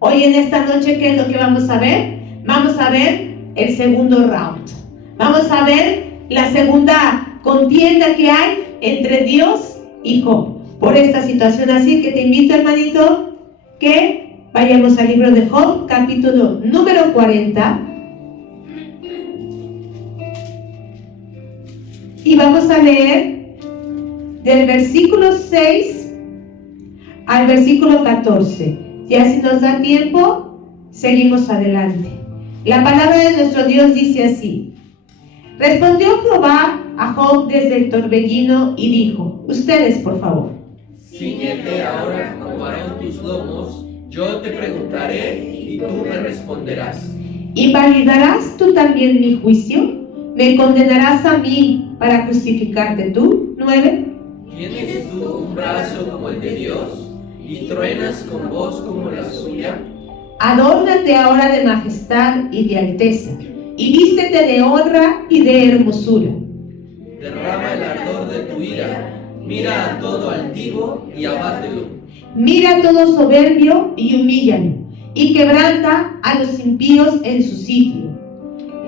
Hoy en esta noche, ¿qué es lo que vamos a ver? Vamos a ver el segundo round. Vamos a ver la segunda contienda que hay entre Dios y Job por esta situación. Así que te invito, hermanito, que vayamos al libro de Job, capítulo número 40. Y vamos a leer del versículo 6 al versículo 14. Ya si nos da tiempo, seguimos adelante. La palabra de nuestro Dios dice así: respondió Jehová a Job desde el torbellino y dijo, ustedes por favor. Cíñete ahora como varón tus lomos, yo te preguntaré y tú me responderás. ¿Invalidarás tú también mi juicio? ¿Me condenarás a mí para justificarte tú? 9. ¿Tienes tú un brazo como el de Dios y truenas con voz como la suya? Adórnate ahora de majestad y de alteza, y vístete de honra y de hermosura. Derrama el ardor de tu ira, mira a todo altivo y abátelo. Mira a todo soberbio y humíllalo, y quebranta a los impíos en su sitio.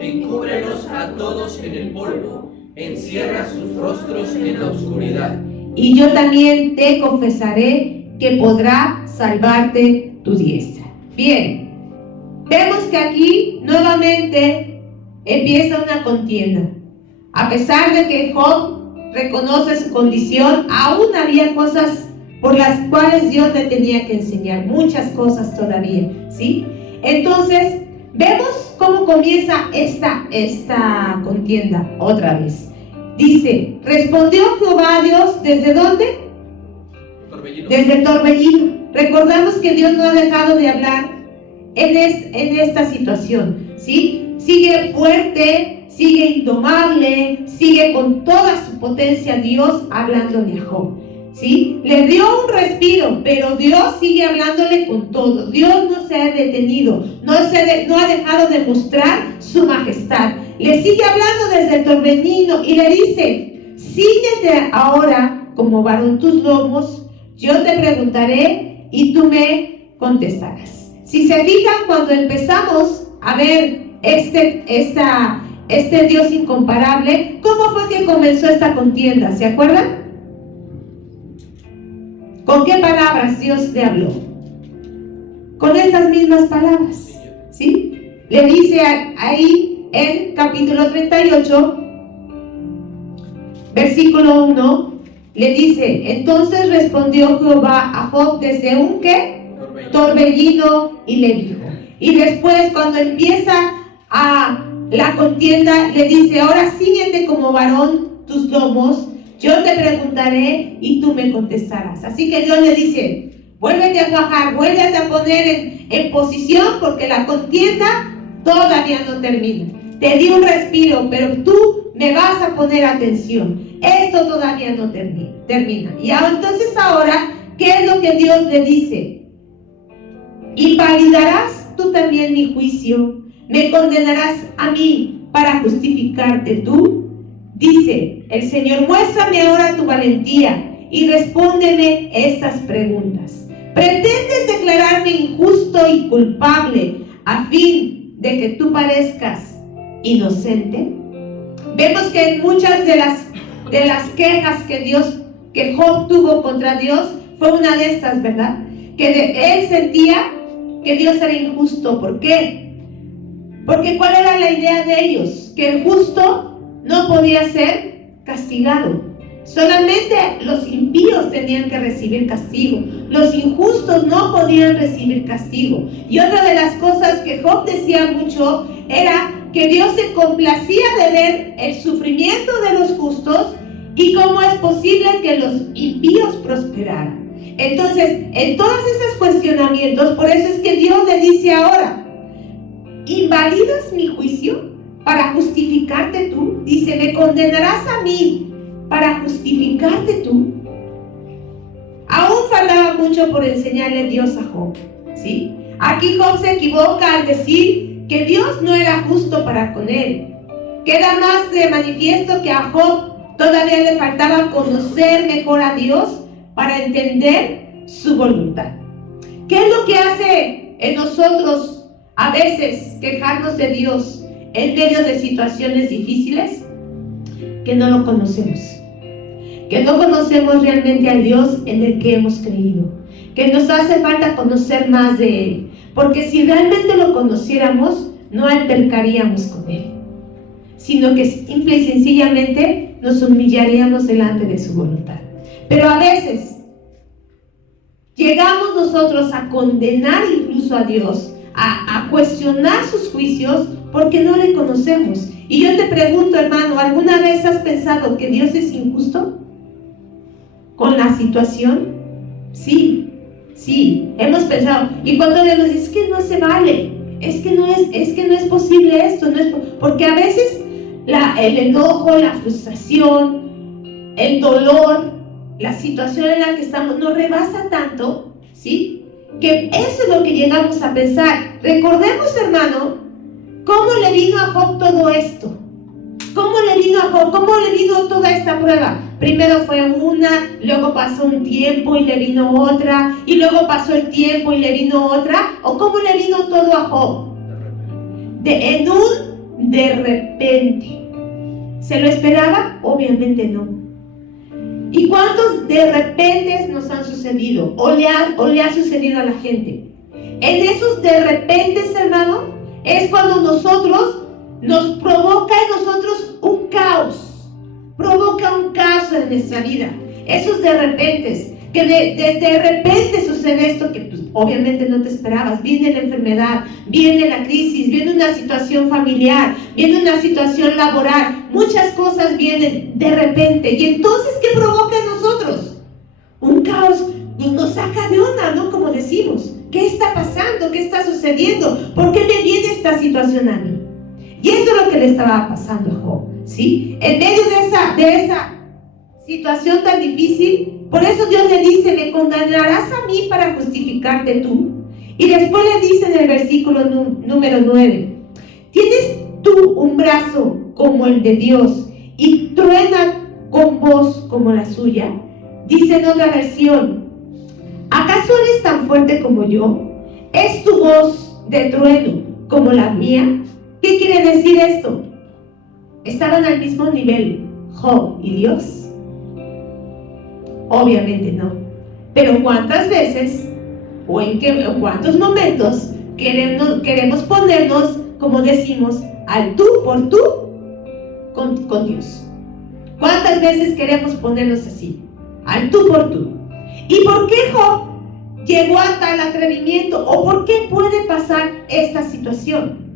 Encúbrelos a todos en el polvo, encierra sus rostros en la oscuridad. Y yo también te confesaré que podrá salvarte tu diestra. Bien, vemos que aquí nuevamente empieza una contienda. A pesar de que Job reconoce su condición, aún había cosas por las cuales Dios le tenía que enseñar, muchas cosas todavía, ¿sí? Entonces, vemos cómo comienza esta contienda otra vez. Dice, respondió Jehová a Dios, ¿desde dónde? Torbellino. Desde el torbellino. Recordamos que Dios no ha dejado de hablar en esta situación, ¿sí? Sigue fuerte, sigue indomable, sigue con toda su potencia Dios hablándole a Job, ¿sí? Le dio un respiro, pero Dios sigue hablándole con todo. Dios no se ha detenido, no ha dejado de mostrar su majestad. Le sigue hablando desde el torbellino y le dice, cíñete ahora como varón tus lomos, yo te preguntaré y tú me contestarás. Si se fijan, cuando empezamos a ver este Dios incomparable, ¿cómo fue que comenzó esta contienda? ¿Se acuerdan? ¿Con qué palabras Dios le habló? Con estas mismas palabras, ¿sí? Le dice ahí en capítulo 38, versículo 1, le dice, entonces respondió Jehová a Job desde un ¿qué? Torbellino y le dijo. Y después cuando empieza la contienda, le dice, ahora cíñete como varón tus lomos, yo te preguntaré y tú me contestarás. Así que Dios le dice, vuélvete a fajar, vuélvete a poner en posición porque la contienda todavía no termina. Te di un respiro, pero tú me vas a poner atención. Esto todavía no termina. Y entonces ahora, ¿qué es lo que Dios le dice? ¿Invalidarás tú también mi juicio? ¿Me condenarás a mí para justificarte tú? Dice el Señor, muéstrame ahora tu valentía y respóndeme estas preguntas. ¿Pretendes declararme injusto y culpable a fin de que tú parezcas inocente? Vemos que en muchas de las quejas que Job tuvo contra Dios, fue una de estas, ¿verdad? Que él sentía que Dios era injusto. ¿Por qué? Porque ¿cuál era la idea de ellos? Que el justo no podía ser castigado. Solamente los impíos tenían que recibir castigo. Los injustos no podían recibir castigo. Y otra de las cosas que Job decía mucho era que Dios se complacía de ver el sufrimiento de los justos y cómo es posible que los impíos prosperaran. Entonces, en todos esos cuestionamientos, por eso es que Dios le dice ahora, ¿invalidas mi juicio para justificarte tú? Dice, ¿me condenarás a mí para justificarte tú? Aún faltaba mucho por enseñarle Dios a Job, ¿sí? Aquí Job se equivoca al decir que Dios no era justo para con él. Queda más de manifiesto que a Job todavía le faltaba conocer mejor a Dios para entender su voluntad. ¿Qué es lo que hace en nosotros a veces quejarnos de Dios en medio de situaciones difíciles? Que no lo conocemos, que no conocemos realmente al Dios en el que hemos creído, que nos hace falta conocer más de Él, porque si realmente lo conociéramos, no altercaríamos con Él, sino que simple y sencillamente nos humillaríamos delante de su voluntad. Pero a veces llegamos nosotros a condenar incluso a Dios, a cuestionar sus juicios, porque no le conocemos. Y yo te pregunto, hermano, ¿alguna vez has pensado que Dios es injusto con la situación? Sí, hemos pensado. Y cuando le decimos, es que no se vale, es que no es posible esto, porque a veces el enojo, la frustración, el dolor, la situación en la que estamos nos rebasa tanto, ¿sí? Que eso es lo que llegamos a pensar. Recordemos, hermano, ¿cómo le vino a Job todo esto? ¿Cómo le vino a Job? ¿Cómo le vino toda esta prueba? Primero fue una, luego pasó un tiempo y le vino otra, y luego pasó el tiempo y le vino otra. ¿O cómo le vino todo a Job? De repente. ¿Se lo esperaba? Obviamente no. ¿Y cuántos de repente nos han sucedido? ¿O le ha sucedido a la gente? En esos de repente, hermano, es cuando nos provoca en nosotros un caos. Provoca un caos en nuestra vida. Esos de repente, que de repente sucede esto que pues, obviamente no te esperabas. Viene la enfermedad, viene la crisis, viene una situación familiar, viene una situación laboral. Muchas cosas vienen de repente. Y entonces, ¿qué provoca en nosotros? Un caos. Nos saca de onda, ¿no? Como decimos. ¿Qué está pasando? ¿Qué está sucediendo? ¿Por qué me viene esta situación a mí? Y eso es lo que le estaba pasando a Job, ¿sí? En medio de esa situación tan difícil, por eso Dios le dice, ¿me condenarás a mí para justificarte tú? Y después le dice en el versículo número 9, ¿tienes tú un brazo como el de Dios y truena con voz como la suya? Dice en otra versión, ¿acaso eres tan fuerte como yo? ¿Es tu voz de trueno como la mía? ¿Qué quiere decir esto? ¿Estaban al mismo nivel Job y Dios? Obviamente no. Pero ¿cuántas veces o en cuántos momentos queremos ponernos, como decimos, al tú por tú con Dios? ¿Cuántas veces queremos ponernos así? Al tú por tú. ¿Y por qué Job llegó a tal atrevimiento? ¿O por qué puede pasar esta situación?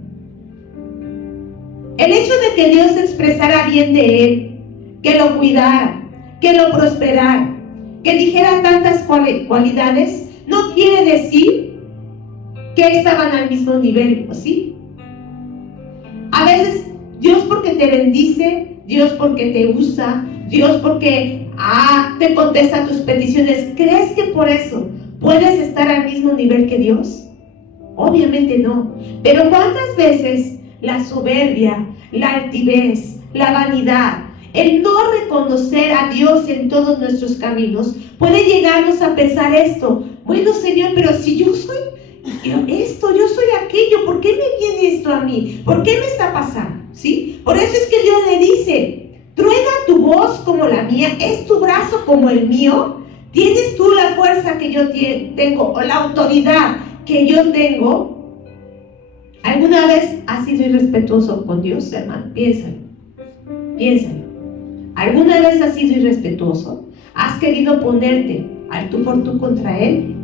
El hecho de que Dios expresara bien de él, que lo cuidara, que lo prosperara, que dijera tantas cualidades, no quiere decir que estaban al mismo nivel, ¿o sí? A veces Dios porque te bendice, Dios porque te usa, Dios porque te contesta tus peticiones, ¿crees que por eso puedes estar al mismo nivel que Dios? Obviamente no. Pero ¿cuántas veces la soberbia, la altivez, la vanidad, el no reconocer a Dios en todos nuestros caminos puede llegarnos a pensar esto? Bueno, Señor, pero si yo soy esto, yo soy aquello, ¿por qué me viene esto a mí? ¿Por qué me está pasando? ¿Sí? Por eso es que Dios le dice, truena tu voz como la mía, es tu brazo como el mío, tienes tú la fuerza que yo tengo o la autoridad que yo tengo. ¿Alguna vez has sido irrespetuoso con Dios, hermano? Piénsalo. ¿Alguna vez has sido irrespetuoso? ¿Has querido ponerte al tú por tú contra Él?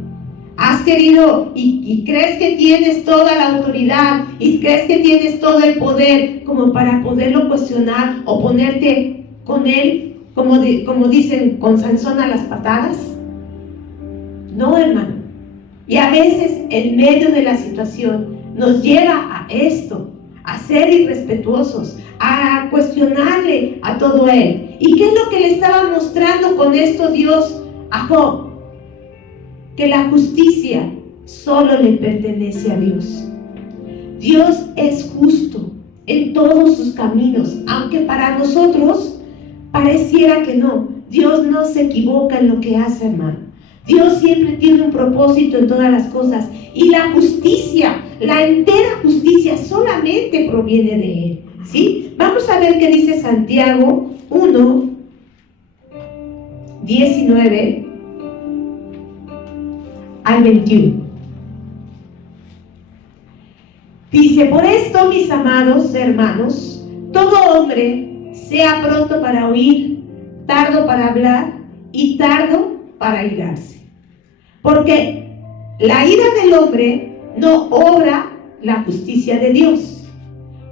¿Has querido y crees que tienes toda la autoridad y crees que tienes todo el poder como para poderlo cuestionar o ponerte con Él, como dicen, con Sansón a las patadas? No, hermano. Y a veces en medio de la situación nos lleva a esto, a ser irrespetuosos, a cuestionarle a todo Él. ¿Y qué es lo que le estaba mostrando con esto Dios a Job? Que la justicia solo le pertenece a Dios. Dios es justo en todos sus caminos, aunque para nosotros pareciera que no. Dios no se equivoca en lo que hace, hermano. Dios siempre tiene un propósito en todas las cosas. Y la justicia, la entera justicia, solamente proviene de Él. ¿Sí? Vamos a ver qué dice Santiago 1, 19 al 21. Dice: por esto, mis amados hermanos, todo hombre sea pronto para oír, tardo para hablar y tardo para irarse. Porque la ira del hombre no obra la justicia de Dios.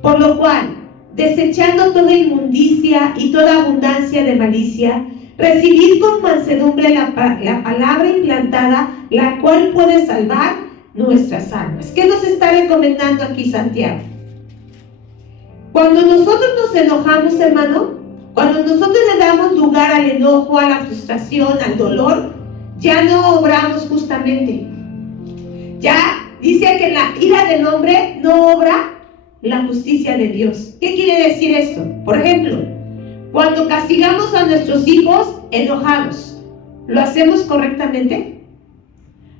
Por lo cual, desechando toda inmundicia y toda abundancia de malicia, recibid con mansedumbre la palabra implantada, la cual puede salvar nuestras almas. ¿Qué nos está recomendando aquí Santiago? Cuando nosotros nos enojamos, hermano, cuando nosotros le damos lugar al enojo, a la frustración, al dolor, ya no obramos justamente. Ya dice que la ira del hombre no obra la justicia de Dios. ¿Qué quiere decir esto? Por ejemplo, cuando castigamos a nuestros hijos enojados, ¿lo hacemos correctamente?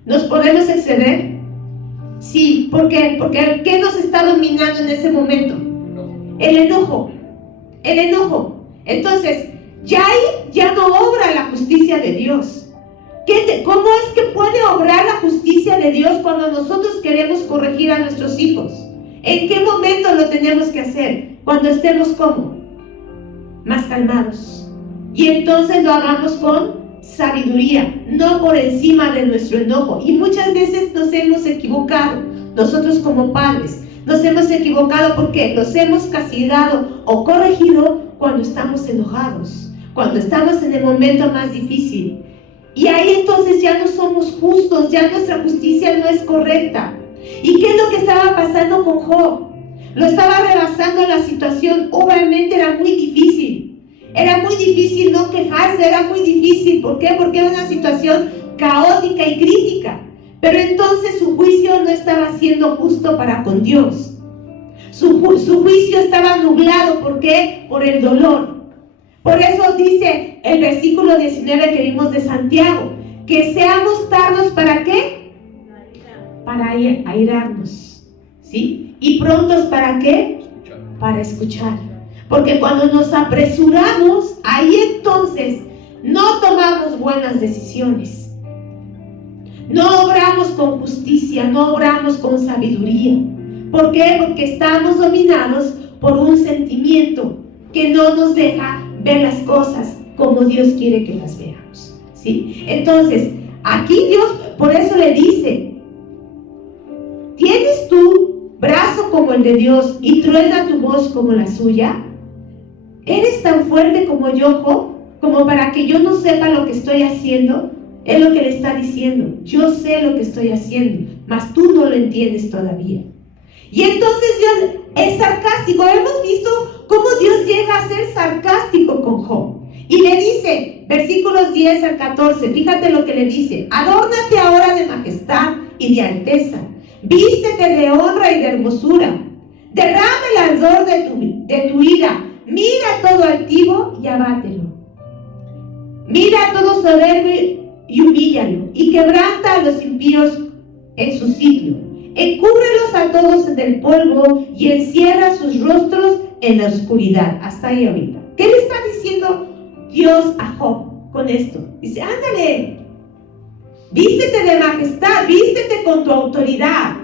¿Nos podemos exceder? Sí, ¿por qué? Porque ¿qué nos está dominando en ese momento? El enojo. El enojo. Entonces, ya ahí ya no obra la justicia de Dios. ¿Cómo es que puede obrar la justicia de Dios cuando nosotros queremos corregir a nuestros hijos? ¿En qué momento lo tenemos que hacer? Cuando estemos como más calmados. Y entonces lo hagamos con sabiduría, no por encima de nuestro enojo. Y muchas veces nos hemos equivocado, nosotros como padres, nos hemos equivocado porque los hemos castigado o corregido cuando estamos enojados, cuando estamos en el momento más difícil. Y ahí entonces ya no somos justos, ya nuestra justicia no es correcta. ¿Y qué es lo que estaba pasando con Job? Lo estaba rebasando la situación. Obviamente era muy difícil. Era muy difícil no quejarse, era muy difícil. ¿Por qué? Porque era una situación caótica y crítica. Pero entonces su juicio no estaba siendo justo para con Dios. Su juicio estaba nublado. ¿Por qué? Por el dolor. Por eso dice el versículo 19 que vimos de Santiago, que seamos tardos ¿para qué? Para airarnos, ¿sí? Y prontos ¿para qué? Para escuchar. Porque cuando nos apresuramos, ahí entonces no tomamos buenas decisiones. No obramos con justicia, no obramos con sabiduría. ¿Por qué? Porque estamos dominados por un sentimiento que no nos deja ver las cosas como Dios quiere que las veamos, ¿sí? Entonces, aquí Dios por eso le dice: ¿tienes tu brazo como el de Dios y truena tu voz como la suya? ¿Eres tan fuerte como yo, Job, como para que yo no sepa lo que estoy haciendo? Es lo que le está diciendo. Yo sé lo que estoy haciendo, mas tú no lo entiendes todavía. Y entonces Dios es sarcástico. Hemos visto cómo Dios llega a ser sarcástico con Job. Y le dice, versículos 10 al 14, fíjate lo que le dice: adórnate ahora de majestad y de alteza, vístete de honra y de hermosura, derrama el ardor de tu ira, mira todo altivo y abátelo, mira todo soberbio y humíllalo, y quebranta a los impíos en su sitio. Encúbrelos a todos en el polvo y encierra sus rostros en la oscuridad. Hasta ahí ahorita. ¿Qué le está diciendo Dios a Job con esto? Dice: ándale, vístete de majestad, vístete con tu autoridad,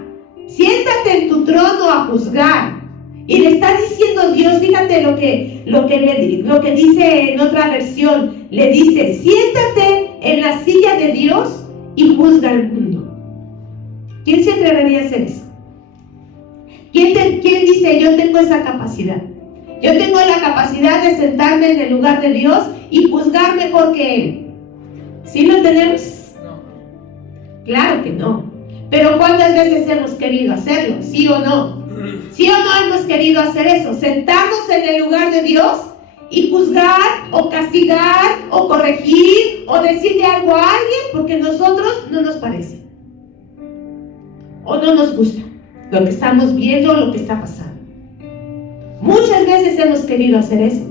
siéntate en tu trono a juzgar. Y le está diciendo Dios, fíjate lo que dice en otra versión, le dice: siéntate en la silla de Dios y juzga al mundo. ¿Quién se atrevería a hacer eso? ¿Quién dice: yo tengo esa capacidad? Yo tengo la capacidad de sentarme en el lugar de Dios y juzgar mejor que Él. ¿Sí lo tenemos? No. Claro que no. Pero ¿cuántas veces hemos querido hacerlo? ¿Sí o no? ¿Sí o no hemos querido hacer eso? Sentarnos en el lugar de Dios y juzgar o castigar o corregir o decirle algo a alguien porque nosotros no nos parece o no nos gusta lo que estamos viendo, lo que está pasando. Muchas veces hemos querido hacer eso.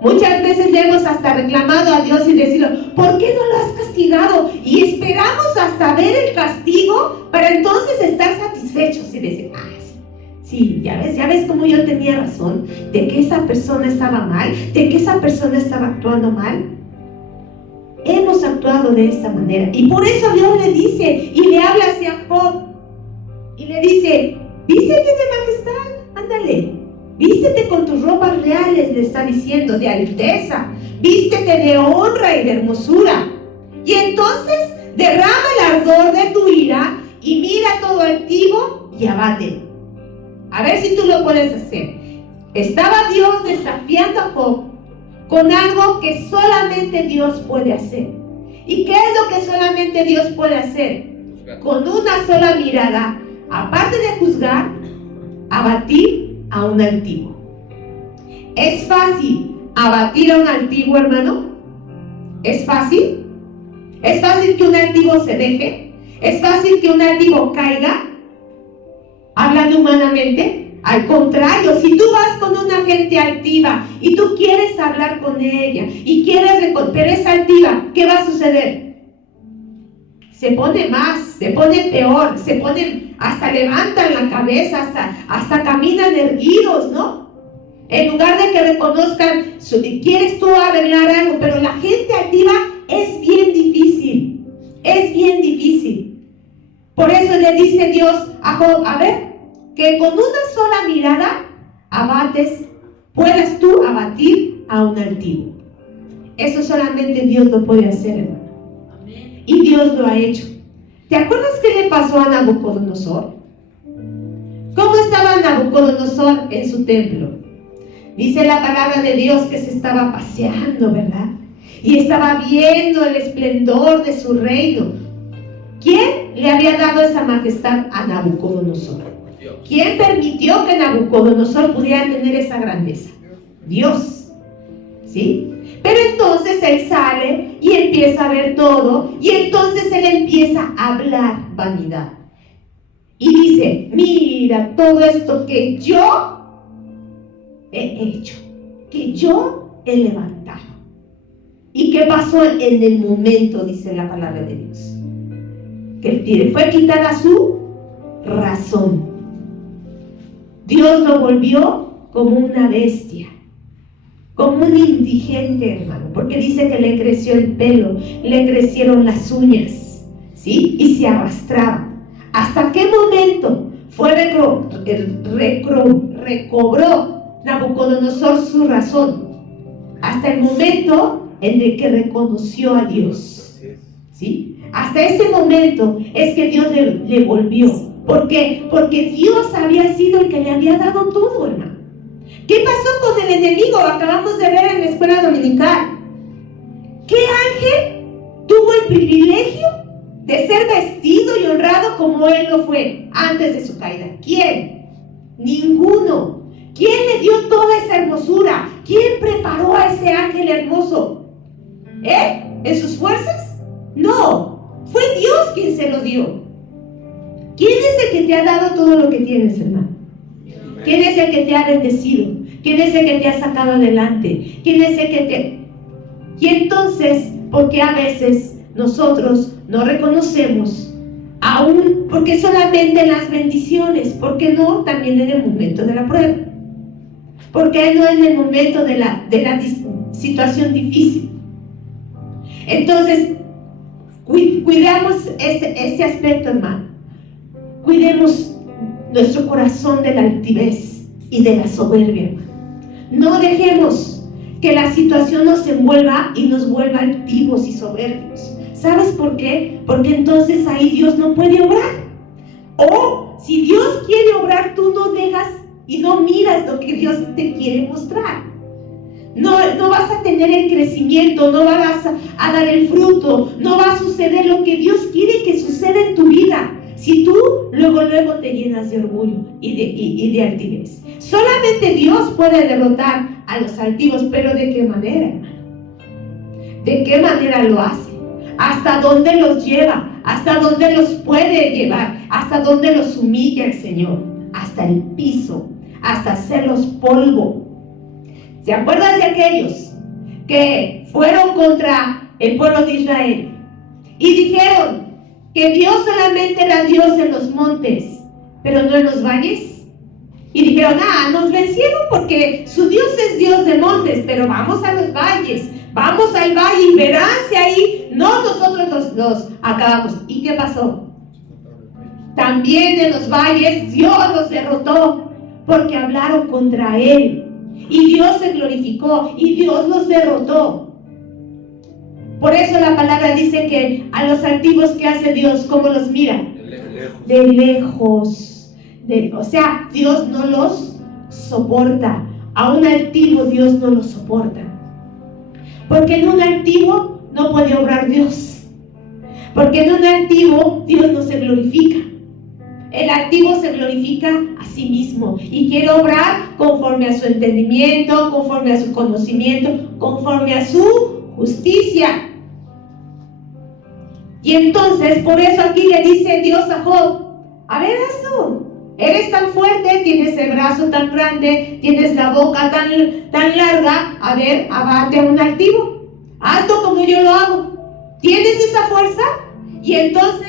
Muchas veces le hemos hasta reclamado a Dios y decirlo, ¿por qué no lo has castigado? Y esperamos hasta ver el castigo para entonces estar satisfechos y decir, sí, ya ves cómo yo tenía razón, de que esa persona estaba mal, de que esa persona estaba actuando mal. Hemos actuado de esta manera. Y por eso Dios le dice, y le habla hacia Job, y le dice, vístete de majestad, ándale, vístete con tus ropas reales, le está diciendo, de alteza, vístete de honra y de hermosura. Y entonces derrama el ardor de tu ira, y mira todo altivo y abate. A ver si tú lo puedes hacer. Estaba Dios desafiando a Job con algo que solamente Dios puede hacer. ¿Y qué es lo que solamente Dios puede hacer? Con una sola mirada, aparte de juzgar, abatir a un altivo. ¿Es fácil abatir a un altivo, hermano? ¿Es fácil? ¿Es fácil que un altivo se deje? ¿Es fácil que un altivo caiga? Hablando humanamente. Al contrario, si tú vas con una gente altiva y tú quieres hablar con ella y quieres, pero es altiva, ¿qué va a suceder? Se pone más, se pone peor, hasta levantan la cabeza, hasta caminan erguidos, ¿no? En lugar de que reconozcan, quieres tú arreglar algo, pero la gente altiva es bien difícil, Por eso le dice Dios a Job, a ver, que con una sola mirada puedas tú abatir a un altivo. Eso solamente Dios lo puede hacer, hermano. Amén. Y Dios lo ha hecho. ¿Te acuerdas qué le pasó a Nabucodonosor? ¿Cómo estaba Nabucodonosor en su templo? Dice la palabra de Dios que se estaba paseando, ¿verdad? Y estaba viendo el esplendor de su reino. ¿Quién le había dado esa majestad a Nabucodonosor? ¿Quién permitió que Nabucodonosor pudiera tener esa grandeza? Dios. ¿Sí? Pero entonces él sale y empieza a ver todo, y entonces él empieza a hablar vanidad. Y dice, mira todo esto que yo he hecho, que yo he levantado. ¿Y qué pasó en el momento? Dice la palabra de Dios. Que le fue quitada su razón. Dios lo volvió como una bestia, como un indigente, hermano, porque dice que le creció el pelo, le crecieron las uñas, ¿sí? Y se arrastraba. ¿Hasta qué momento recobró Nabucodonosor su razón? Hasta el momento en el que reconoció a Dios, ¿sí? Hasta ese momento es que Dios le volvió. ¿Por qué? Porque Dios había sido el que le había dado todo, hermano. ¿Qué pasó con el enemigo? Acabamos de ver en la escuela dominical. ¿Qué ángel tuvo el privilegio de ser vestido y honrado como él lo fue antes de su caída? ¿Quién? Ninguno. ¿Quién le dio toda esa hermosura? ¿Quién preparó a ese ángel hermoso? ¿Él? ¿En sus fuerzas? No, fue Dios quien se lo dio. ¿Quién es el que te ha dado todo lo que tienes, hermano? ¿Quién es el que te ha bendecido? ¿Quién es el que te ha sacado adelante? ¿Quién es el que te... Y entonces, porque a veces nosotros no reconocemos, aún porque solamente en las bendiciones, ¿por qué no también en el momento de la prueba? ¿Por qué no en el momento de la situación difícil? Entonces, cuidamos este aspecto, hermano. Cuidemos nuestro corazón de la altivez y de la soberbia, hermano. No dejemos que la situación nos envuelva y nos vuelva altivos y soberbios. ¿Sabes por qué? Porque entonces ahí Dios no puede obrar. O si Dios quiere obrar, tú no dejas y no miras lo que Dios te quiere mostrar. No vas a tener el crecimiento, no vas a dar el fruto, no va a suceder lo que Dios quiere que suceda en tu vida. Si tú luego te llenas de orgullo y de altivez. Solamente Dios puede derrotar a los altivos, pero ¿de qué manera, hermano? ¿De qué manera lo hace? ¿Hasta dónde los lleva? ¿Hasta dónde los puede llevar? ¿Hasta dónde los humilla el Señor? Hasta el piso, hasta hacerlos polvo. ¿Se acuerdan de aquellos que fueron contra el pueblo de Israel y dijeron que Dios solamente era Dios en los montes, pero no en los valles? Y dijeron, nos vencieron porque su Dios es Dios de montes, pero vamos a los valles, vamos al valle y verán si ahí no nosotros los acabamos. ¿Y qué pasó? También en los valles Dios los derrotó porque hablaron contra Él. Y Dios se glorificó y Dios los derrotó. Por eso la palabra dice que a los altivos, ¿qué hace Dios? ¿Cómo los mira? De lejos. O sea, Dios no los soporta. A un altivo Dios no los soporta. Porque en un altivo no puede obrar Dios. Porque en un altivo Dios no se glorifica. El altivo se glorifica a sí mismo y quiere obrar conforme a su entendimiento, conforme a su conocimiento, conforme a su justicia. Y entonces, por eso aquí le dice Dios a Job, a ver, hazlo. Eres tan fuerte, tienes el brazo tan grande, tienes la boca tan larga, a ver, abate a un altivo. Hazlo como yo lo hago. ¿Tienes esa fuerza? Y entonces,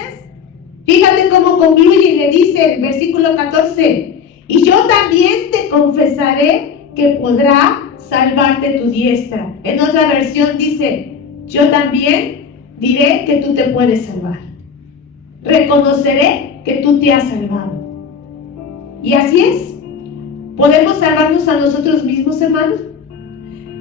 fíjate cómo concluye y le dice el versículo 14, y yo también te confesaré que podrá salvarte tu diestra. En otra versión dice, yo también diré que tú te puedes salvar. Reconoceré que tú te has salvado. Y así es. ¿Podemos salvarnos a nosotros mismos, hermanos?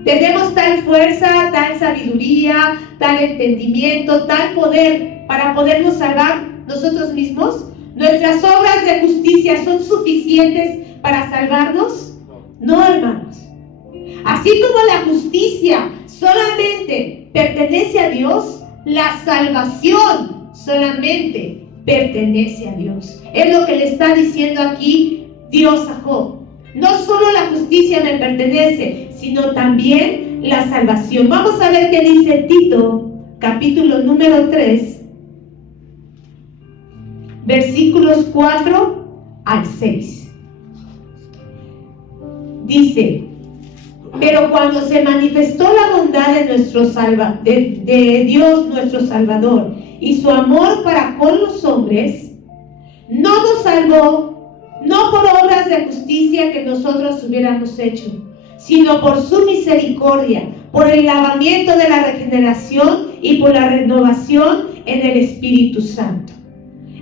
Tenemos tal fuerza, tal sabiduría, tal entendimiento, tal poder para podernos salvar nosotros mismos. ¿Nuestras obras de justicia son suficientes para salvarnos? No, hermanos. Así como la justicia solamente pertenece a Dios, la salvación solamente pertenece a Dios. Es lo que le está diciendo aquí Dios a Job. No solo la justicia me pertenece, sino también la salvación. Vamos a ver qué dice Tito, capítulo número 3, versículos 4 al 6. Dice, pero cuando se manifestó la bondad de de Dios nuestro Salvador y su amor para con los hombres, no nos salvó, no por obras de justicia que nosotros hubiéramos hecho, sino por su misericordia, por el lavamiento de la regeneración y por la renovación en el Espíritu Santo,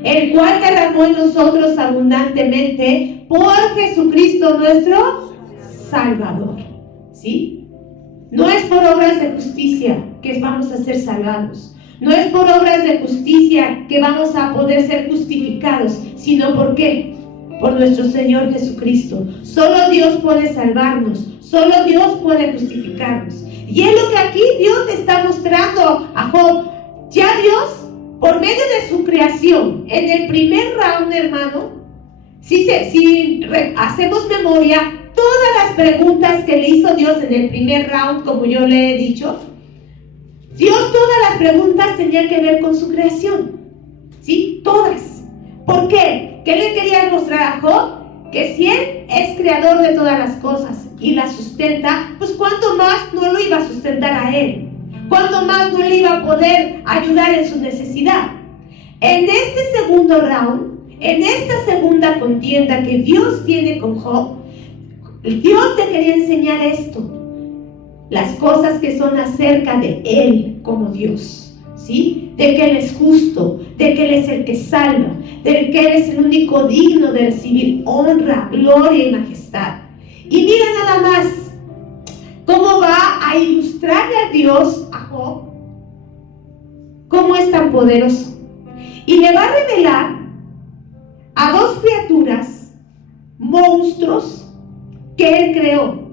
el cual derramó en nosotros abundantemente por Jesucristo nuestro Salvador. ¿Sí? No es por obras de justicia que vamos a ser salvados. No es por obras de justicia que vamos a poder ser justificados, sino ¿por qué? Por nuestro Señor Jesucristo. Solo Dios puede salvarnos, solo Dios puede justificarnos. Y es lo que aquí Dios le está mostrando a Job. Ya Dios, por medio de su creación, en el primer round, hermano, si hacemos memoria, todas las preguntas que le hizo Dios en el primer round, como yo le he dicho, Dios todas las preguntas tenían que ver con su creación. ¿Sí? Todas. ¿Por qué? ¿Qué le quería mostrar a Job? Que si Él es creador de todas las cosas y las sustenta, pues ¿cuánto más no lo iba a sustentar a Él? ¿Cuánto más no le iba a poder ayudar en su necesidad? En este segundo round, en esta segunda contienda que Dios tiene con Job, Dios te quería enseñar esto, las cosas que son acerca de Él como Dios, ¿sí? De que Él es justo, de que Él es el que salva, de que Él es el único digno de recibir honra, gloria y majestad. Y mira nada más cómo va a ilustrarle a Dios a Job, cómo es tan poderoso. Y le va a revelar a dos criaturas, monstruos, que Él creó.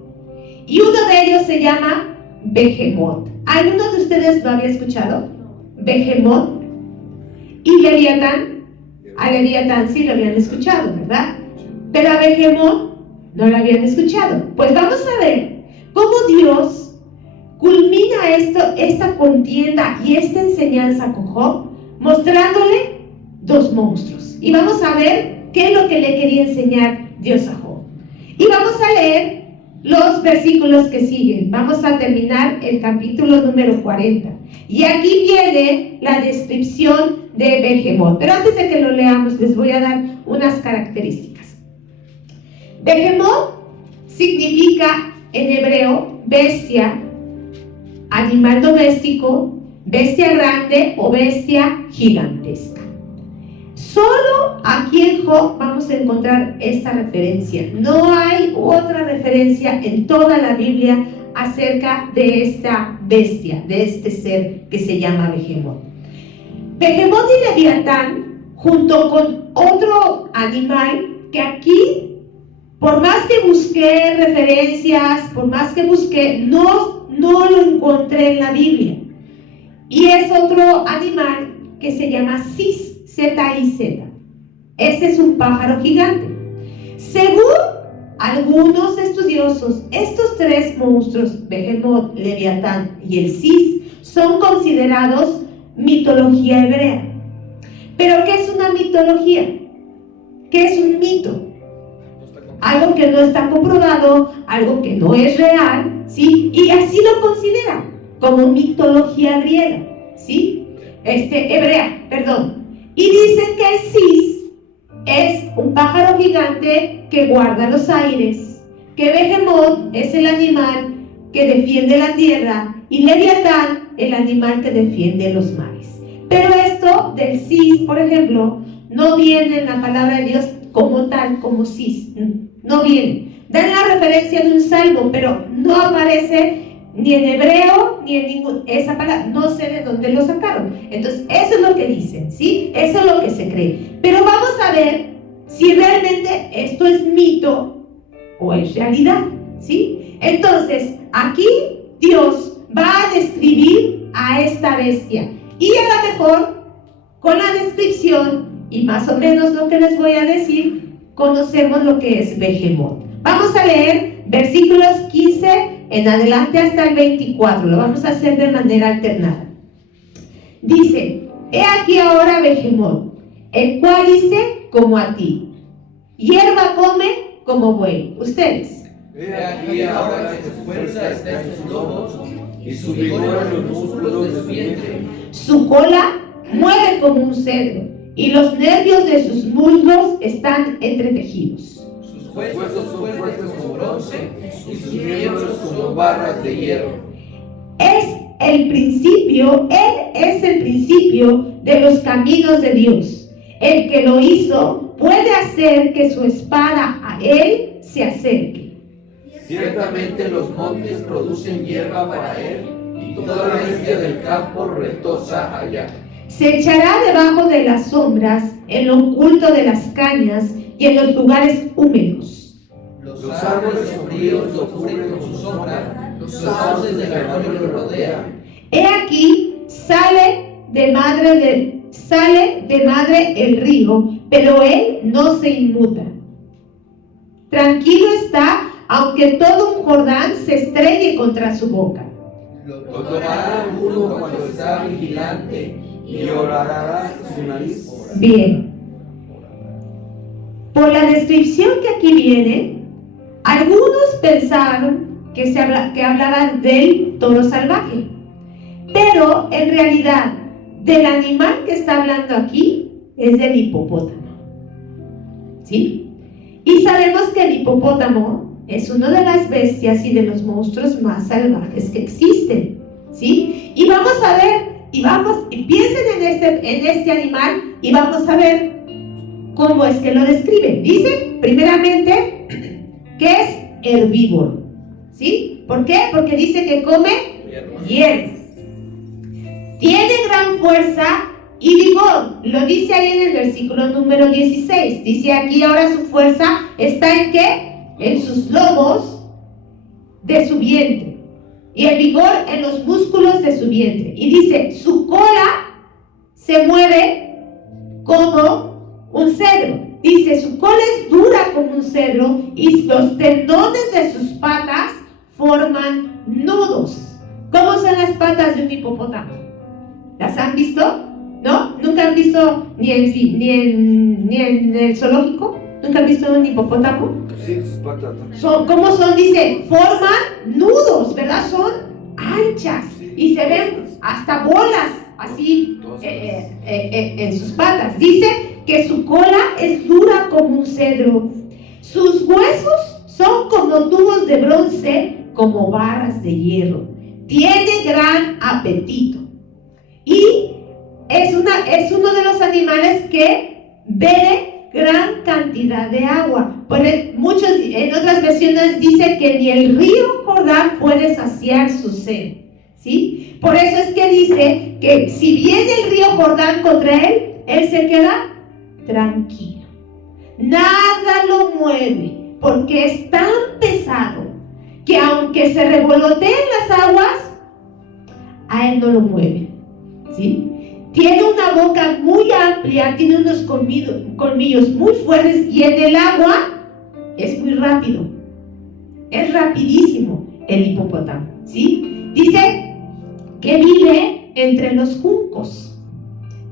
Y uno de ellos se llama Behemoth. ¿Alguno de ustedes lo había escuchado? Behemoth y Leviatán. A Leviatán sí lo habían escuchado, ¿verdad? Pero a Behemoth no lo habían escuchado. Pues vamos a ver cómo Dios culmina esta contienda y esta enseñanza con Job, mostrándole dos monstruos. Y vamos a ver qué es lo que le quería enseñar Dios a Job. Y vamos a leer los versículos que siguen. Vamos a terminar el capítulo número 40. Y aquí viene la descripción de Behemoth. Pero antes de que lo leamos, les voy a dar unas características. Behemoth significa en hebreo bestia, animal doméstico, bestia grande o bestia gigantesca. Solo aquí en Job vamos a encontrar esta referencia. No hay otra referencia en toda la Biblia acerca de esta bestia, de este ser que se llama Behemoth. Behemoth y Leviatán, junto con otro animal que aquí, por más que busqué referencias, por más que busqué, no lo encontré en la Biblia. Y es otro animal que se llama Cis. Z-I-Z. Este es un pájaro gigante. Según algunos estudiosos, estos tres monstruos, Behemoth, Leviatán y el Cis, son considerados mitología hebrea. ¿Pero qué es una mitología? ¿Qué es un mito? Algo que no está comprobado, algo que no es real, ¿sí? Y así lo consideran como mitología griega, ¿sí? Hebrea, perdón. Y dicen que el Cis es un pájaro gigante que guarda los aires, que Behemoth es el animal que defiende la tierra y Leviatán el animal que defiende los mares. Pero esto del Cis, por ejemplo, no viene en la palabra de Dios como tal, como Cis, no viene. Dan la referencia de un salmo, pero no aparece ni en hebreo, ni en ningún, esa palabra, no sé de dónde lo sacaron. Entonces, eso es lo que dicen, ¿sí? Eso es lo que se cree. Pero vamos a ver si realmente esto es mito o es realidad, ¿sí? Entonces, aquí Dios va a describir a esta bestia. Y a lo mejor, con la descripción y más o menos lo que les voy a decir, conocemos lo que es Behemoth. Vamos a leer versículos 15 en adelante hasta el 24, lo vamos a hacer de manera alternada. Dice: he aquí ahora Behemoth, el cual dice como a ti, hierba come como buey. Ustedes. He aquí ahora que su fuerza está en sus lomos y su vigor en los músculos de su vientre. Su cola mueve como un cedro y los nervios de sus muslos están entretejidos. Sus huesos son fuertes como bronce y sus miembros como barras de hierro. Él es el principio de los caminos de Dios. El que lo hizo puede hacer que su espada a él se acerque. Ciertamente los montes producen hierba para él y toda bestia del campo retosa allá. Se echará debajo de las sombras, en lo oculto de las cañas y en los lugares húmedos. Los árboles sombríos lo cubren con su sombra, los sauces del arroyo lo rodean. He aquí, sale de madre el río, pero él no se inmuta. Tranquilo está, aunque todo un Jordán se estrelle contra su boca. Lo tomará uno cuando está vigilante y orará su nariz. Bien. Por la descripción que aquí viene, algunos pensaron que hablaba del toro salvaje, pero en realidad del animal que está hablando aquí es del hipopótamo, ¿sí? Y sabemos que el hipopótamo es una de las bestias y de los monstruos más salvajes que existen, ¿sí? Y vamos a ver, y piensen en este animal y vamos a ver cómo es que lo describe. Dice, primeramente, que es herbívoro, ¿sí? ¿Por qué? Porque dice que come hierba. Tiene gran fuerza y vigor. Lo dice ahí en el versículo número 16. Dice aquí ahora su fuerza está en ¿qué? En sus lomos de su vientre. Y el vigor en los músculos de su vientre. Y dice, su cola se mueve como un cedro. Dice, su cola es dura como un cedro y los tendones de sus patas forman nudos. ¿Cómo son las patas de un hipopótamo? ¿Las han visto? ¿No? ¿Nunca han visto ni en el zoológico? ¿Nunca has visto un hipopótamo? Sí, sus patas. ¿Cómo son? Dice, forman nudos, ¿verdad? Son anchas y se ven hasta bolas así en sus patas. Dice que su cola es dura como un cedro. Sus huesos son como tubos de bronce, como barras de hierro. Tiene gran apetito. Y es uno de los animales que bebe gran cantidad de agua. En otras versiones dice que ni el río Jordán puede saciar su sed, ¿sí? Por eso es que dice que si viene el río Jordán contra él se queda tranquilo. Nada lo mueve, porque es tan pesado que aunque se revoloteen las aguas, a él no lo mueve, ¿sí? Tiene una boca muy amplia, tiene unos colmillos muy fuertes y en el agua es muy rápido. Es rapidísimo el hipopótamo, ¿sí? Dice que vive entre los juncos,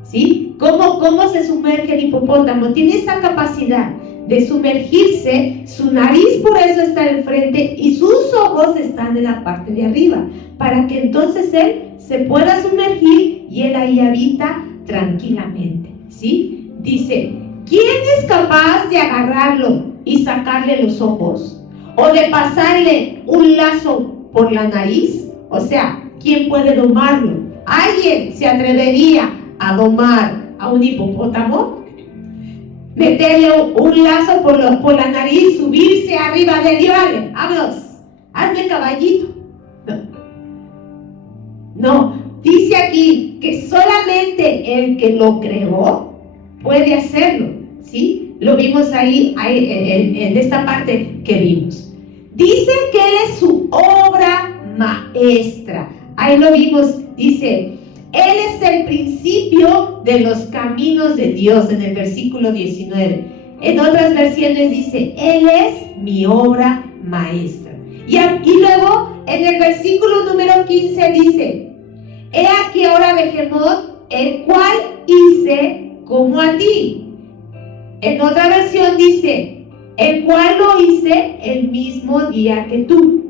¿sí? ¿Cómo se sumerge el hipopótamo? Tiene esa capacidad de sumergirse, su nariz por eso está al frente y sus ojos están en la parte de arriba, para que entonces él se pueda sumergir y él ahí habita tranquilamente, ¿sí? Dice, ¿quién es capaz de agarrarlo y sacarle los ojos? ¿O de pasarle un lazo por la nariz? O sea, ¿quién puede domarlo? ¿Alguien se atrevería a domar a un hipopótamo? Meterle un lazo por la nariz, subirse arriba de él, vale, vámonos, hazme caballito. No, dice aquí que solamente el que lo creó puede hacerlo, ¿sí? Lo vimos ahí en esta parte que vimos. Dice que él es su obra maestra. Ahí lo vimos, dice, él es el principio de los caminos de Dios, en el versículo 19. En otras versiones dice, él es mi obra maestra. Y luego en el versículo número 15 dice, he aquí ahora Behemoth, el cual hice como a ti. En otra versión dice, el cual lo hice el mismo día que tú.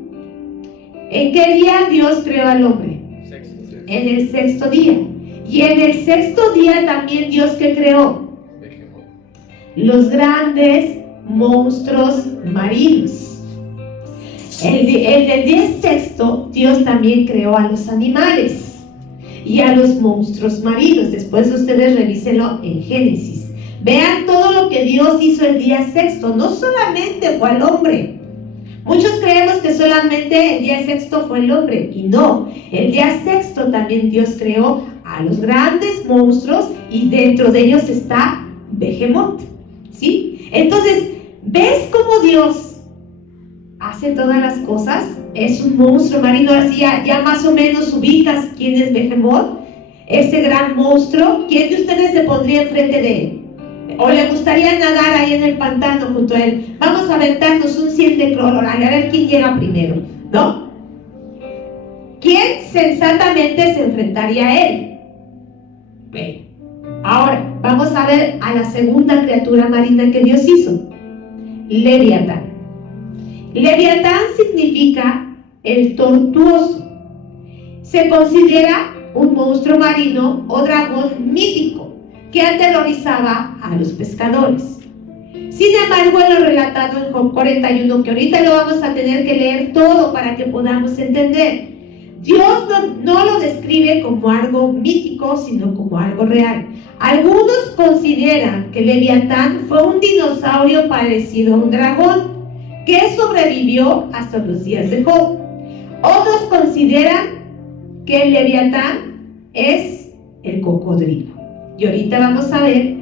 ¿En qué día Dios creó al hombre? En el sexto día. Y en el sexto día también Dios, ¿qué creó? Los grandes monstruos marinos. El del día sexto Dios también creó a los animales y a los monstruos marinos. Después ustedes revísenlo en Génesis. Vean todo lo que Dios hizo el día sexto. No solamente fue al hombre. Muchos creemos que solamente el día sexto fue el hombre, y no, el día sexto también Dios creó a los grandes monstruos y dentro de ellos está Behemoth, ¿sí? Entonces, ¿ves cómo Dios hace todas las cosas? Es un monstruo marino, así ya más o menos ubicas quién es Behemoth, ese gran monstruo. ¿Quién de ustedes se pondría enfrente de él? ¿O le gustaría nadar ahí en el pantano junto a él? Vamos a aventarnos un 100 de cloro, a ver quién llega primero, ¿no? ¿Quién sensatamente se enfrentaría a él? Bueno, ahora vamos a ver a la segunda criatura marina que Dios hizo, Leviatán. Leviatán significa el tortuoso. Se considera un monstruo marino o dragón mítico que aterrorizaba a los pescadores. Sin embargo, en lo relatado en Job 41, que ahorita lo vamos a tener que leer todo para que podamos entender, Dios no lo describe como algo mítico, sino como algo real. Algunos consideran que Leviatán fue un dinosaurio parecido a un dragón que sobrevivió hasta los días de Job. Otros consideran que el Leviatán es el cocodrilo. Y ahorita vamos a ver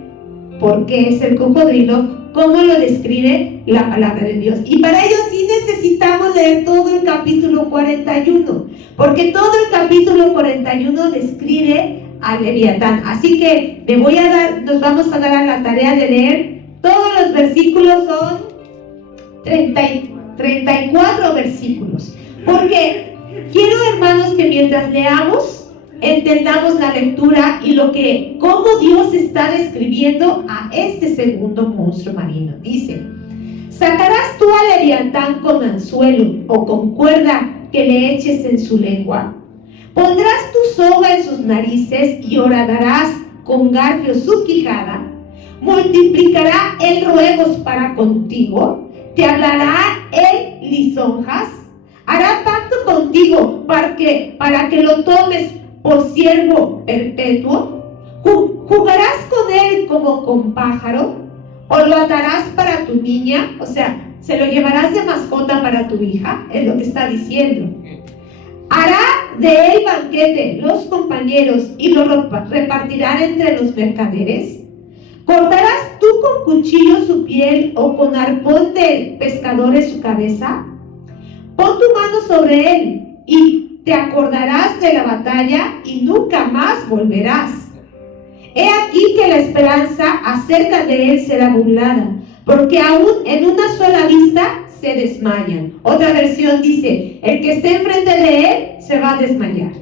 por qué es el cocodrilo, cómo lo describe la palabra de Dios. Y para ello sí necesitamos leer todo el capítulo 41, porque todo el capítulo 41 describe a Leviatán. Así que nos vamos a dar a la tarea de leer todos los versículos, son 34 versículos. Porque quiero, hermanos, que mientras leamos entendamos la lectura y cómo Dios está describiendo a este segundo monstruo marino. Dice: ¿sacarás tú a Leviatán con anzuelo o con cuerda que le eches en su lengua? ¿Pondrás tu soga en sus narices y horadarás con garfio su quijada? ¿Multiplicará él ruegos para contigo? ¿Te hablará él lisonjas? ¿Hará pacto contigo para que lo tomes por siervo perpetuo? ¿Jugarás con él como con pájaro? ¿O lo atarás para tu niña? O sea, ¿se lo llevarás de mascota para tu hija? Es lo que está diciendo. Hará de él banquete los compañeros y lo repartirán entre los mercaderes. ¿Cortarás tú con cuchillo su piel o con arpón de pescadores su cabeza? Pon tu mano sobre él y te acordarás de la batalla y nunca más volverás. He aquí que la esperanza acerca de él será burlada, porque aún en una sola vista se desmayan. Otra versión dice: el que esté enfrente de él se va a desmayar.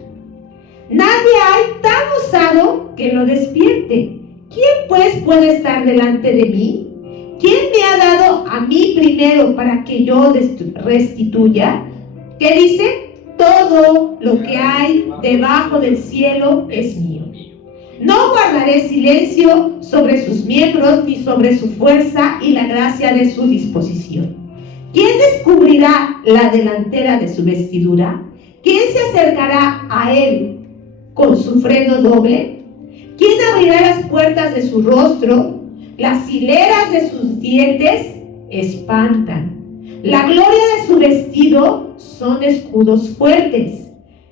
Nadie hay tan osado que lo despierte. ¿Quién pues puede estar delante de mí? ¿Quién me ha dado a mí primero para que yo restituya? ¿Qué dice? Todo lo que hay debajo del cielo es mío. No guardaré silencio sobre sus miembros ni sobre su fuerza y la gracia de su disposición. ¿Quién descubrirá la delantera de su vestidura? ¿Quién se acercará a él con su freno doble? ¿Quién abrirá las puertas de su rostro? Las hileras de sus dientes espantan. La gloria de su vestido son escudos fuertes,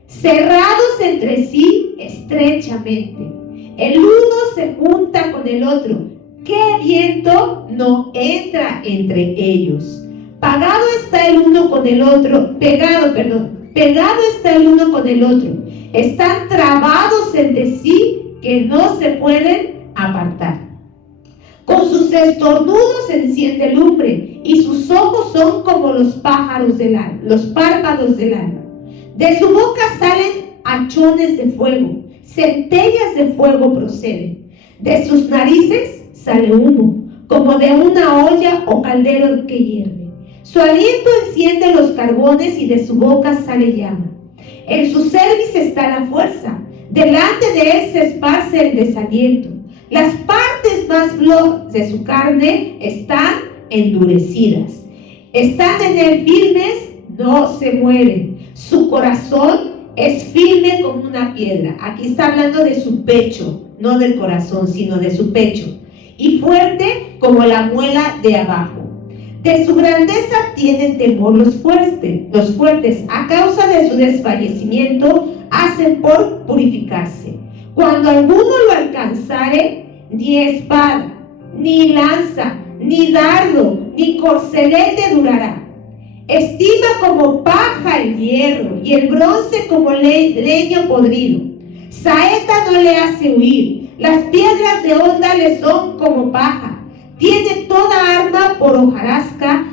cerrados entre sí estrechamente. El uno se junta con el otro. ¿Qué viento no entra entre ellos? Pegado está el uno con el otro. Pegado está el uno con el otro. Están trabados entre sí que no se pueden apartar. Con sus estornudos se enciende lumbre y sus ojos son como los párpados del alma. De su boca salen hachones de fuego, centellas de fuego proceden. De sus narices sale humo, como de una olla o caldero que hierve. Su aliento enciende los carbones y de su boca sale llama. En su cerviz está la fuerza, delante de él se esparce el desaliento. Las partes más flojas de su carne están endurecidas. Están en él firmes, no se mueven. Su corazón es firme como una piedra. Aquí está hablando de su pecho, no del corazón, sino de su pecho. Y fuerte como la muela de abajo. De su grandeza tienen temor los fuertes. A causa de su desfallecimiento hacen por purificarse. Cuando alguno lo alcanzare, ni espada, ni lanza, ni dardo, ni corcelete durará. Estima como paja el hierro y el bronce como leño podrido. Saeta no le hace huir, las piedras de honda le son como paja. Tiene toda arma por hojarasca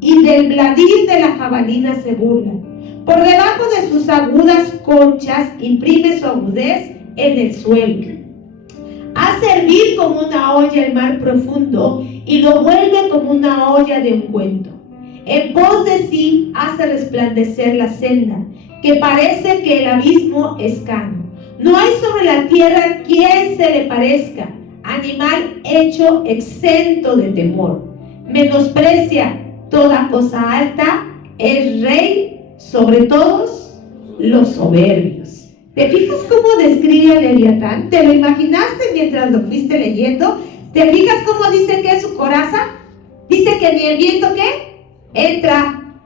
y del bladir de la jabalina se burla. Por debajo de sus agudas conchas imprime su agudez en el suelo. Hace hervir como una olla el mar profundo y lo vuelve como una olla de ungüento. En pos de sí hace resplandecer la senda, que parece que el abismo es cano. No hay sobre la tierra quien se le parezca, animal hecho exento de temor. Menosprecia toda cosa alta, es rey sobre todos los soberbios. ¿Te fijas cómo describe a Leviatán? ¿Te lo imaginaste mientras lo fuiste leyendo? ¿Te fijas cómo dice que es su coraza? Dice que ni el viento ¿qué? Entra.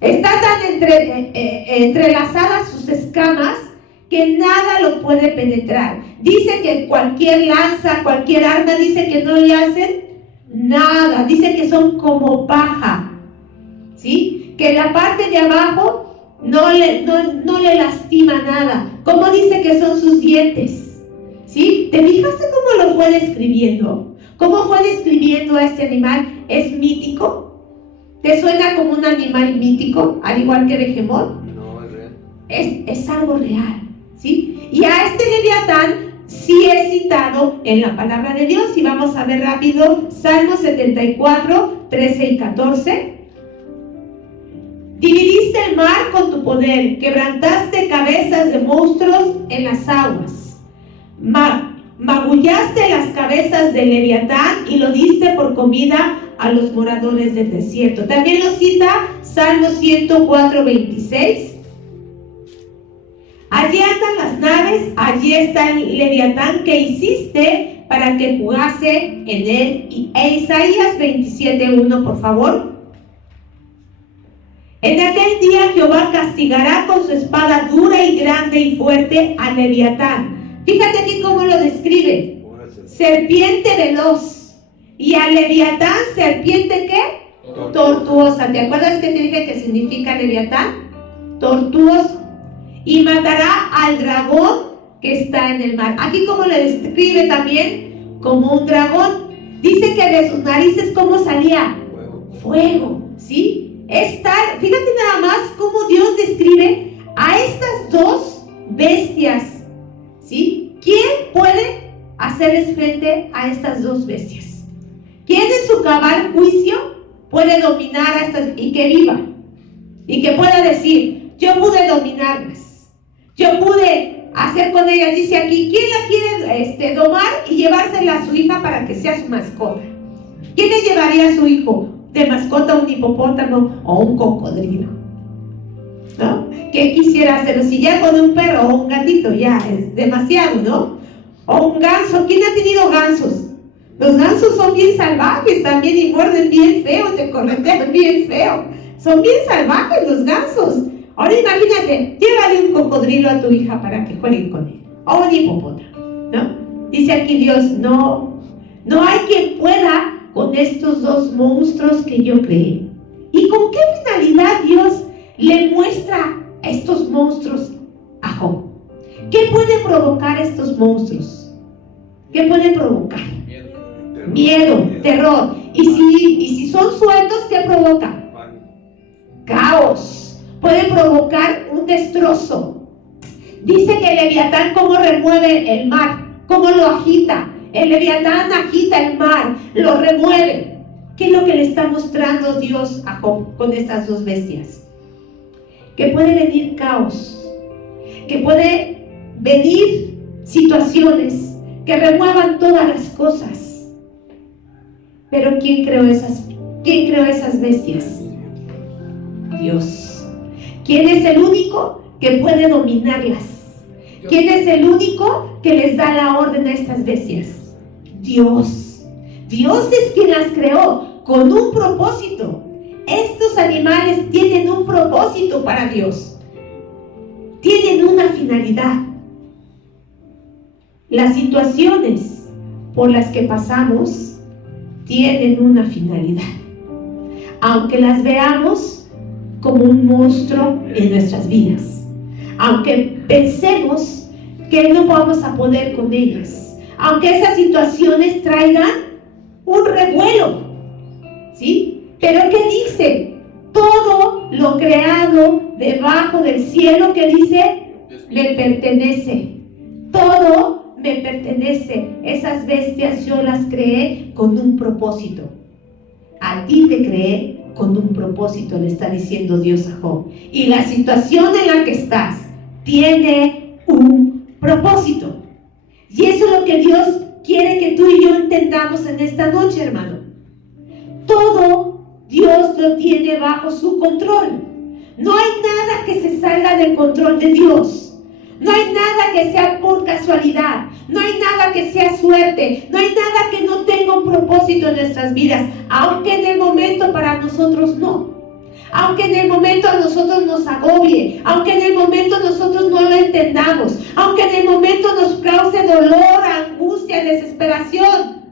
Está tan entrelazadas sus escamas que nada lo puede penetrar. Dice que cualquier lanza, cualquier arma, dice que no le hacen nada. Dice que son como paja, ¿sí? Que la parte de abajo no le lastima nada. ¿Cómo dice que son sus dientes? ¿Sí? ¿Te fijaste cómo lo fue describiendo? ¿Cómo fue describiendo a este animal? ¿Es mítico? ¿Te suena como un animal mítico, al igual que Behemoth? No, es real. Es algo real, ¿sí? Y a este Leviatán sí es citado en la palabra de Dios. Y vamos a ver rápido Salmo 74, 13 y 14. Dividiste el mar con tu poder, quebrantaste cabezas de monstruos en las aguas. Magullaste las cabezas del Leviatán y lo diste por comida a los moradores del desierto. También lo cita Salmo 104, 26. Allí andan las naves, allí está el Leviatán que hiciste para que jugase en él. Isaías 27, 1, por favor. En aquel día Jehová castigará con su espada dura y grande y fuerte al Leviatán. Fíjate aquí cómo lo describe. Serpiente veloz. Y al Leviatán, serpiente ¿qué? Tortuosa. ¿Te acuerdas que te dije que significa Leviatán? Tortuoso. Y matará al dragón que está en el mar. Aquí como lo describe también como un dragón. Dice que de sus narices ¿cómo salía? Fuego, ¿sí? Fíjate nada más cómo Dios describe a estas dos bestias, ¿sí? ¿Quién puede hacerles frente a estas dos bestias? ¿Quién en su cabal juicio puede dominar a estas y que viva? Y que pueda decir, yo pude dominarlas, yo pude hacer con ellas. Dice aquí, ¿quién la quiere domar y llevársela a su hija para que sea su mascota? ¿Quién le llevaría a su hijo de mascota un hipopótamo o un cocodrilo? ¿No? ¿Qué quisiera hacer? Si ya con un perro o un gatito ya es demasiado, ¿no? O un ganso. ¿Quién ha tenido gansos? Los gansos son bien salvajes también y muerden bien feo, te corretean bien feo. Son bien salvajes los gansos. Ahora imagínate, llévale un cocodrilo a tu hija para que jueguen con él. O un hipopótamo, ¿no? Dice aquí Dios, no hay quien pueda con estos dos monstruos que yo creé. ¿Y con qué finalidad Dios le muestra a estos monstruos a Job? ¿Qué puede provocar estos monstruos? ¿Qué puede provocar? Miedo, terror. Y si son sueltos, ¿qué provoca? Caos. Puede provocar un destrozo. Dice que el Leviatán cómo remueve el mar, cómo lo agita. El Leviatán agita el mar, lo remueve. ¿Qué es lo que le está mostrando Dios a Job con estas dos bestias? Que puede venir caos, que puede venir situaciones que remuevan todas las cosas. Pero ¿quién creó esas bestias? Dios. ¿Quién es el único que puede dominarlas? ¿Quién es el único que les da la orden a estas bestias? Dios. Dios es quien las creó con un propósito. Estos animales tienen un propósito para Dios. Tienen una finalidad. Las situaciones por las que pasamos tienen una finalidad. Aunque las veamos como un monstruo en nuestras vidas. Aunque pensemos que no vamos a poder con ellas. Aunque esas situaciones traigan un revuelo, ¿sí? Pero ¿qué dice? Todo lo creado debajo del cielo, ¿qué dice? Me pertenece. Todo me pertenece. Esas bestias yo las creé con un propósito. A ti te creé con un propósito, le está diciendo Dios a Job. Y la situación en la que estás tiene un propósito. Y eso es lo que Dios quiere que tú y yo entendamos en esta noche, hermano. Todo Dios lo tiene bajo su control. No hay nada que se salga del control de Dios. No hay nada que sea por casualidad. No hay nada que sea suerte. No hay nada que no tenga un propósito en nuestras vidas. Aunque en el momento para nosotros no. Aunque en el momento a nosotros nos agobie. Aunque en el momento nosotros no lo entendamos. Aunque en el momento nos cause dolor, angustia, desesperación.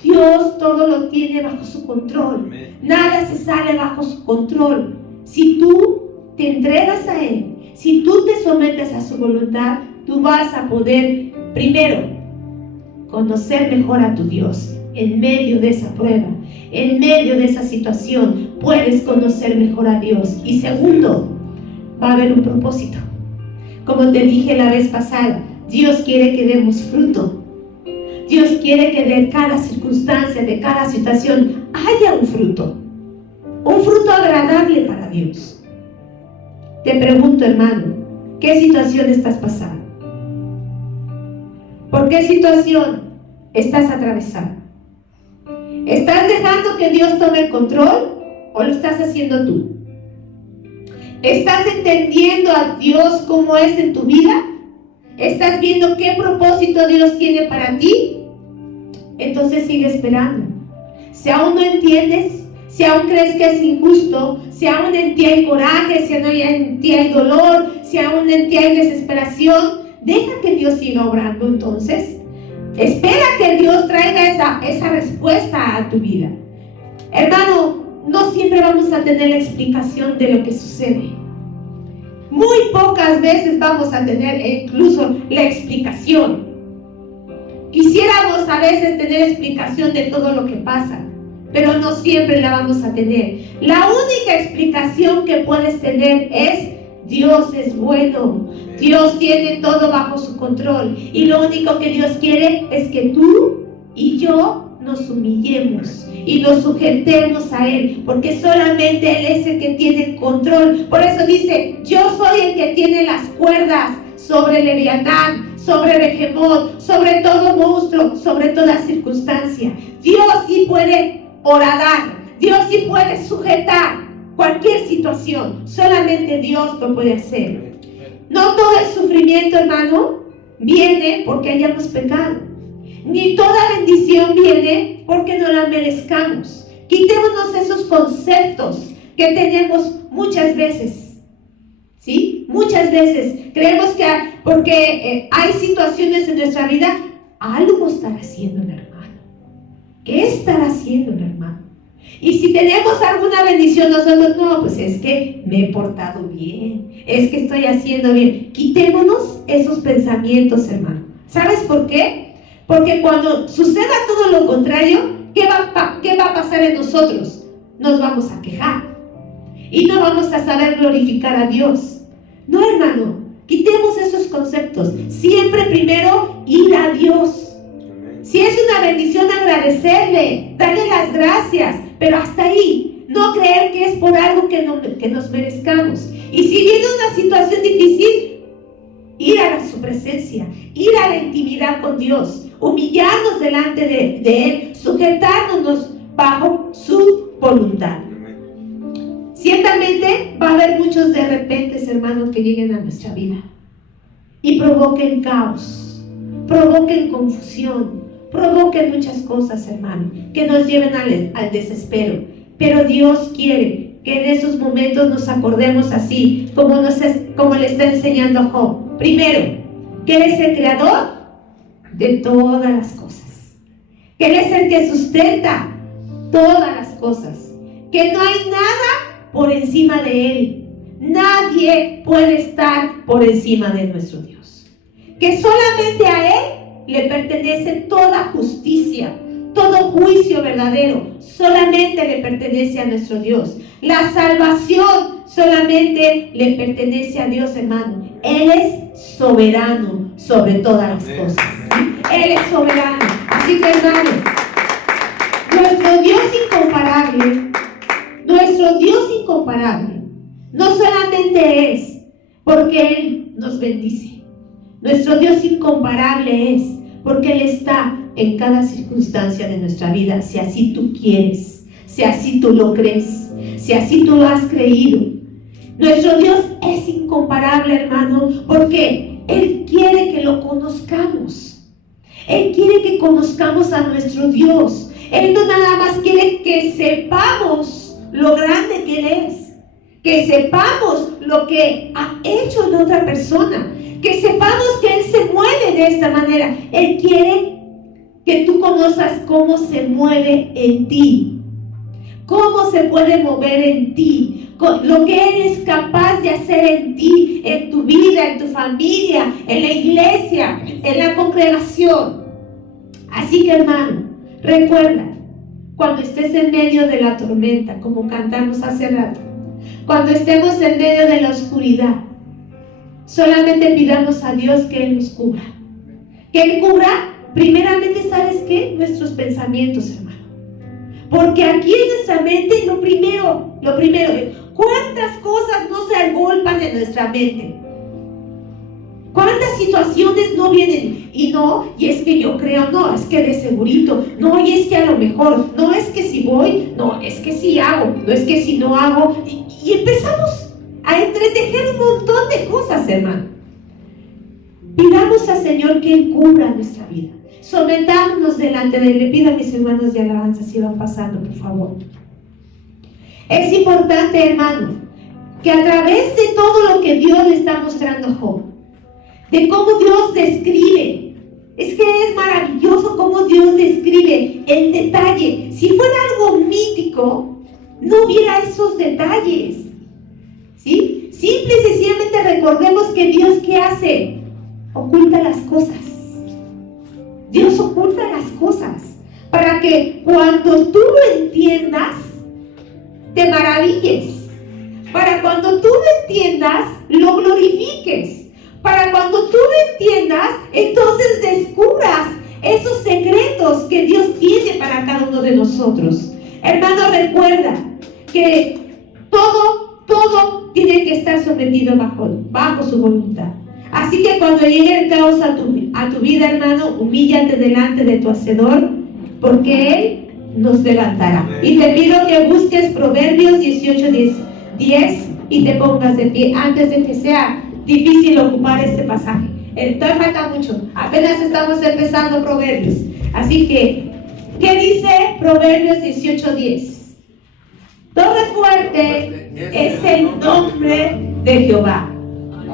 Dios todo lo tiene bajo su control. Nada se sale bajo su control. Si tú te entregas a Él, si tú te sometes a su voluntad, tú vas a poder, primero, conocer mejor a tu Dios. En medio de esa prueba, en medio de esa situación, puedes conocer mejor a Dios. Y segundo, va a haber un propósito. Como te dije la vez pasada, Dios quiere que demos fruto. Dios quiere que de cada circunstancia, de cada situación, haya un fruto agradable para Dios. Te pregunto, hermano, ¿qué situación estás pasando? ¿Por qué situación estás atravesando? ¿Estás dejando que Dios tome el control o lo estás haciendo tú? ¿Estás entendiendo a Dios cómo es en tu vida? ¿Estás viendo qué propósito Dios tiene para ti? Entonces sigue esperando. Si aún no entiendes, si aún crees que es injusto, si aún en ti hay coraje, si aún en ti hay dolor, si aún en ti hay desesperación, deja que Dios siga obrando entonces. Espera que Dios traiga esa respuesta a tu vida. Hermano, no siempre vamos a tener la explicación de lo que sucede. Muy pocas veces vamos a tener incluso la explicación. Quisiéramos a veces tener explicación de todo lo que pasa, pero no siempre la vamos a tener. La única explicación que puedes tener es: Dios es bueno, Dios tiene todo bajo su control, y lo único que Dios quiere es que tú y yo nos humillemos y nos sujetemos a Él, porque solamente Él es el que tiene el control. Por eso dice: yo soy el que tiene las cuerdas sobre Leviatán, sobre Behemoth, sobre todo monstruo, sobre toda circunstancia. Dios sí puede horadar, Dios sí puede sujetar cualquier situación. Solamente Dios lo puede hacer. No todo el sufrimiento, hermano, viene porque hayamos pecado, ni toda bendición viene porque no la merezcamos. Quitémonos esos conceptos que tenemos muchas veces, ¿sí? Muchas veces creemos que porque hay situaciones en nuestra vida, algo estará haciendo el hermano. ¿Qué estará haciendo el hermano? Y si tenemos alguna bendición nosotros, no, pues es que me he portado bien, es que estoy haciendo bien. Quitémonos esos pensamientos, hermano. ¿Sabes por qué? Porque cuando suceda todo lo contrario, ¿qué va a pasar en nosotros? Nos vamos a quejar y no vamos a saber glorificar a Dios. No, hermano, quitemos esos conceptos. Siempre primero ir a Dios. Si es una bendición, agradecerle, darle las gracias, pero hasta ahí. No creer que es por algo que nos merezcamos. Y si viene una situación difícil, ir a su presencia, ir a la intimidad con Dios, humillarnos delante de Él, sujetarnos bajo su voluntad. Ciertamente va a haber muchos de repente, hermanos, que lleguen a nuestra vida y provoquen caos, provoquen confusión, provoquen muchas cosas, hermano, que nos lleven al desespero. Pero Dios quiere que en esos momentos nos acordemos así, como le está enseñando a Job. Primero, que Él es el creador de todas las cosas, que Él es el que sustenta todas las cosas, que no hay nada por encima de Él. Nadie puede estar por encima de nuestro Dios, que solamente a Él le pertenece toda justicia, todo juicio verdadero, solamente le pertenece a nuestro Dios. La salvación solamente le pertenece a Dios, hermano. Él es soberano sobre todas las cosas. Él es soberano. Así que, hermano, nuestro Dios incomparable, no solamente es porque Él nos bendice. Nuestro Dios incomparable es porque Él está en cada circunstancia de nuestra vida, si así tú quieres, si así tú lo crees, si así tú lo has creído. Nuestro Dios es incomparable, hermano, porque Él quiere que lo conozcamos. Él quiere que conozcamos a nuestro Dios. Él no nada más quiere que sepamos lo grande que Él es, que sepamos lo que ha hecho en otra persona, que sepamos que Él se mueve de esta manera. Él quiere que tú conozcas cómo se mueve en ti, cómo se puede mover en ti, lo que Él es capaz de hacer en ti, en tu vida, en tu familia, en la iglesia, en la congregación. Así que, hermano, recuerda, cuando estés en medio de la tormenta, como cantamos hace rato, cuando estemos en medio de la oscuridad, Solamente pidamos a Dios que Él nos cubra. Que Él cubra, primeramente, ¿sabes qué? Nuestros pensamientos, hermano. Porque aquí en nuestra mente, lo primero, ¿cuántas cosas no se agolpan en nuestra mente? ¿Cuántas situaciones no vienen? Y es que yo creo, no, es que de segurito, no, y es que a lo mejor, no, es que si voy, no, es que si hago, no, es que si no hago. Y empezamos a entretejer un montón de cosas, hermano. Pidamos al Señor que Él cubra nuestra vida. Sometámonos delante de Él. Le pido a mis hermanos de alabanza si van pasando, por favor. Es importante, hermano, que a través de todo lo que Dios le está mostrando a Job, de cómo Dios describe, es que es maravilloso cómo Dios describe el detalle. Si fuera algo mítico, no hubiera esos detalles, ¿sí? Simple y sencillamente recordemos que Dios, ¿qué hace? Oculta las cosas. Dios oculta las cosas para que cuando tú lo entiendas, te maravilles. Para cuando tú lo entiendas, lo glorifiques. Para cuando tú lo entiendas, entonces descubras esos secretos que Dios tiene para cada uno de nosotros. Hermano, recuerda que todo tiene que estar sometido bajo su voluntad. Así que cuando llegue el caos a tu vida, hermano, humíllate delante de tu Hacedor, porque Él nos levantará. Y te pido que busques Proverbios 18:10 y te pongas de pie antes de que sea difícil ocupar este pasaje. Todavía falta mucho, apenas estamos empezando Proverbios. Así que, ¿qué dice Proverbios 18:10? Torre fuerte es el nombre de Jehová.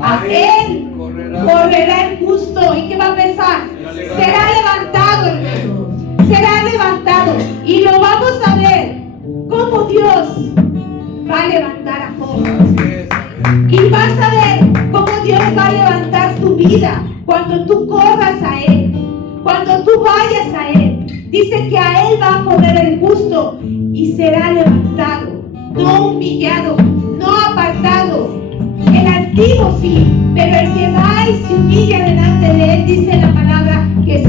A Él correrá el justo. ¿Y qué va a pensar? Será levantado, hermano. Será levantado. Y lo vamos a ver cómo Dios va a levantar a Job. Y vas a ver cómo Dios va a levantar tu vida cuando tú corras a Él, cuando tú vayas a Él. Dice que a Él va a correr el justo y será levantado, no humillado, no apartado. El altivo sí, pero el que va y se humilla delante de Él, dice la palabra, que